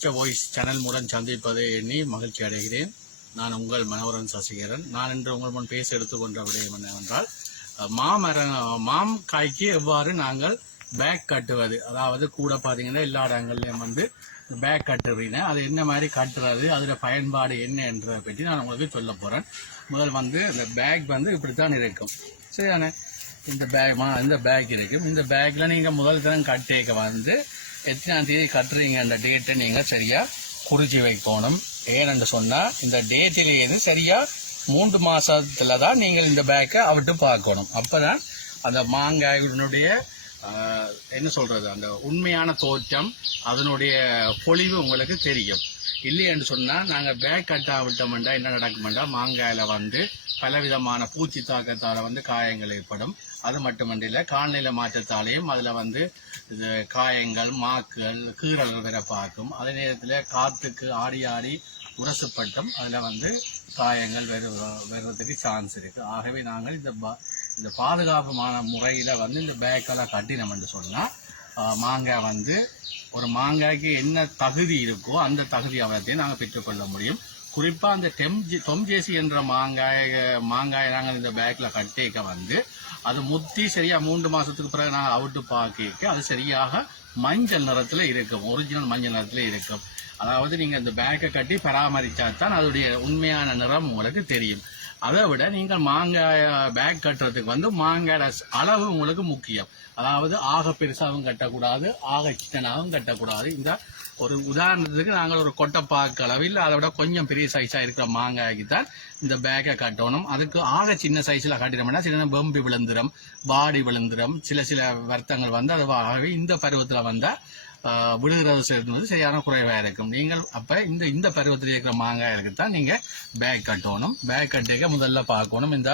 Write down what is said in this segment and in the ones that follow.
Channel மூலம் சந்திப்பதை எண்ணி மகிழ்ச்சி அடைகிறேன். நான் உங்கள் மனோரன் சசிகரன். நான் இன்று உங்கள் முன் பேச எடுத்துக்கொண்ட விடயம் என்னவென்றால் மாமரம் மாமர மாம் காய்க்கு எவ்வாறு நாங்கள் பேக் கட்டுவது? அதாவது கூட பார்த்தீங்கன்னா எல்லா இடங்கள்லையும் வந்து பேக் கட்டுறீங்க அது என்ன மாதிரி கட்டுறது? அதில் பயன்பாடு என்ன என்றதை பற்றி நான் உங்களுக்கு சொல்ல போகிறேன் முதல் வந்து இந்த பேக் வந்து இப்படித்தான் இருக்கும். சரிதானே? இந்த பேக் மா இந்த பேக் இருக்கும் இந்த பேக்கில் நீங்கள் முதல் தினம் கட்டேக்க வந்து எத்தனாம் தேதி கட்டுறீங்க அந்த டேட்டை நீங்கள் சரியாக குறிச்சி வைக்கணும். ஏனென்று சொன்னால் இந்த டேட்டிலேருந்து சரியாக மூன்று மாதத்தில் தான் நீங்கள் இந்த பேக்கை அவிட்டு பார்க்கணும். அப்போ தான் அந்த மாங்காயினுடைய என்ன சொல்கிறது அந்த உண்மையான தோற்றம் அதனுடைய பொலிவு உங்களுக்கு தெரியும். இல்லையென்று சொன்னால் நாங்கள் பேக் கட்டா விட்டோம்டா என்ன நடக்குமெண்டா மாங்காயில் வந்து பலவிதமான பூச்சி தாக்கத்தால் வந்து காயங்கள் ஏற்படும். அது மட்டுமன்றில்லை காலநிலை மாற்றத்தாலேயும் அதில் வந்து இது காயங்கள் மாக்குகள் கீரல்கள் வர பார்க்கும். அதே நேரத்தில் காற்றுக்கு ஆடி ஆடி உரசுப்பட்டும் அதில் வந்து காயங்கள் வெறு வருவதற்கு சான்ஸ் இருக்குது ஆகவே நாங்கள் இந்த பா- இந்த பாதுகாப்புமான முறையில் வந்து இந்த பேக்கெல்லாம் கட்டினோம்னு சொன்னால் மாங்காய் வந்து ஒரு மாங்காய்க்கு என்ன தகுதி இருக்கோ அந்த தகுதி அவனத்தையும் நாங்கள் பெற்றுக்கொள்ள முடியும். குறிப்பாக அந்த டெம் தொம்ஜேசி என்ற மாங்காய் மாங்காயை நாங்கள் இந்த பேக்கில் கட்டேக்க வந்து அது முத்தி சரியாக மூன்று மாதத்துக்கு பிறகு நாங்கள் அவுட்டு பார்க்க அது சரியாக மஞ்சள் நிறத்தில் இருக்கும். ஒரிஜினல் மஞ்சள் நிறத்தில் இருக்கும். அதாவது நீங்கள் இந்த பேக்கை கட்டி பராமரித்தா தான் அதோடைய உண்மையான நிறம் உங்களுக்கு தெரியும். அதை விட நீங்கள் மாங்காய் பேக் கட்டுறதுக்கு வந்து மாங்காயோட அளவு உங்களுக்கு முக்கியம். அதாவது ஆக பெருசாகவும் கட்டக்கூடாது ஆக சின்னனாகவும் கட்டக்கூடாது. இந்த ஒரு உதாரணத்துக்கு நாங்கள் ஒரு கொட்டைப்பாக்கு அளவில் அதை விட கொஞ்சம் பெரிய சைஸாக இருக்கிற மாங்காய்க்கு தான் இந்த பேக்கை கட்டணும். அதுக்கு ஆக சின்ன சைஸில் கட்டினோம்னா சில பம்பி விழுந்துரும் பாடி விழுந்துரும் சில சில வருத்தங்கள் வந்து அது ஆகவே இந்த பருவத்தில் வந்தால் விழுகிறது சேர்த்து வந்து சரியான குறைவாக இருக்கும். நீங்கள் அப்போ இந்த இந்த பருவத்தில் இருக்கிற மாங்காய்க்கு தான் நீங்கள் பேக் கட்டணும். பேக் கட்டிக்க முதல்ல பார்க்கணும். இந்த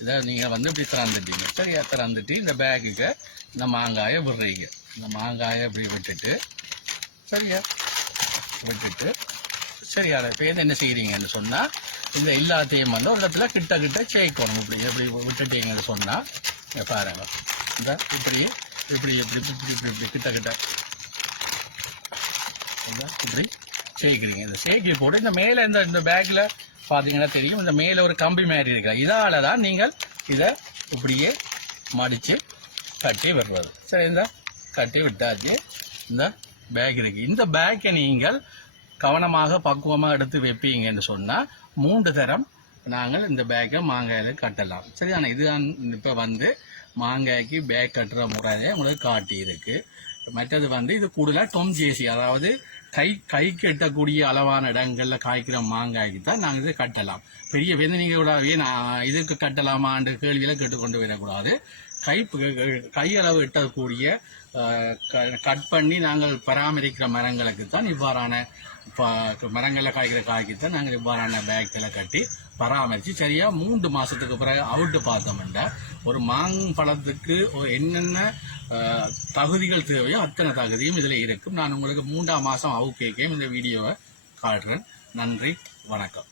இதை நீங்கள் வந்து இப்படி திறந்துட்டீங்க. சரியா திறந்துட்டு இந்த பேக்குக்கு இந்த மாங்காயை விடுறீங்க. இந்த மாங்காயை இப்படி விட்டுட்டு சரியா? விட்டுட்டு சரி அதை பேர் என்ன செய்கிறீங்கன்னு சொன்னால் இந்த எல்லாத்தையும் வந்து ஒரு இடத்துல கிட்ட கிட்ட சேர்க்கணும். இப்படி எப்படி விட்டுட்டீங்கன்னு சொன்னால் பாருங்க. இந்த இப்படி இப்படி இப்படி இப்படி இப்படி இப்படி கிட்ட கிட்ட இப்படி இந்த சேர்க்கி போட்டு இந்த மேலே இந்த இந்த பேக்ல பார்த்தீங்கன்னா தெரியும். இந்த மேலே ஒரு கம்பி மாதிரி இருக்கு. இதால தான் நீங்கள் இதை இப்படியே மடிச்சு கட்டி விடுறது. சரி இந்த கட்டி விட்டாச்சு. இந்த பேக் இருக்கு. இந்த பேக்கை நீங்கள் கவனமாக பக்குவமாக எடுத்து வைப்பீங்கன்னு சொன்னால் மூன்று தரம் நாங்கள் இந்த பேக்கை மாங்காயில் கட்டலாம். சரியான இதுதான் இப்போ வந்து மாங்காய்க்கு பேக் கட்டுற முறையை உங்களுக்கு காட்டியிருக்கு. மற்றது வந்து இது கூடுதலாக டொம் ஜேசி அதாவது கை கைக்கு எட்டக்கூடிய அளவான இடங்களில் காய்க்கிற மாங்காய்க்கு தான் நாங்கள் இதை கட்டலாம். பெரிய விதை நீங்கள் கூடவே நான் இதுக்கு கட்டலாமான்ற கேள்வியெல்லாம் கேட்டுக்கொண்டு வரக்கூடாது கை கையளவு எட்டக்கூடிய க- கட் பண்ணி நாங்கள் பராமரிக்கிற மரங்களுக்கு தான் இவ்வாறான ப- மரங்களில் காய்க்கிற காய்க்கு தான் நாங்கள் இவ்வாறான பேக்கில் கட்டி பராமரித்து சரியாக மூன்று மாதத்துக்கு பிறகு அவுட்டு பார்த்தோம்னா ஒரு மாம்பழத்துக்கு ஒரு என்னென்ன தகுதிகள் தேவையோ அத்தனை தகுதியும் இதில் இருக்கும். நான் உங்களுக்கு மூன்றாம் மாதம் அவுக்கேக்கையும் இந்த வீடியோவை காட்டுறேன். நன்றி வணக்கம்.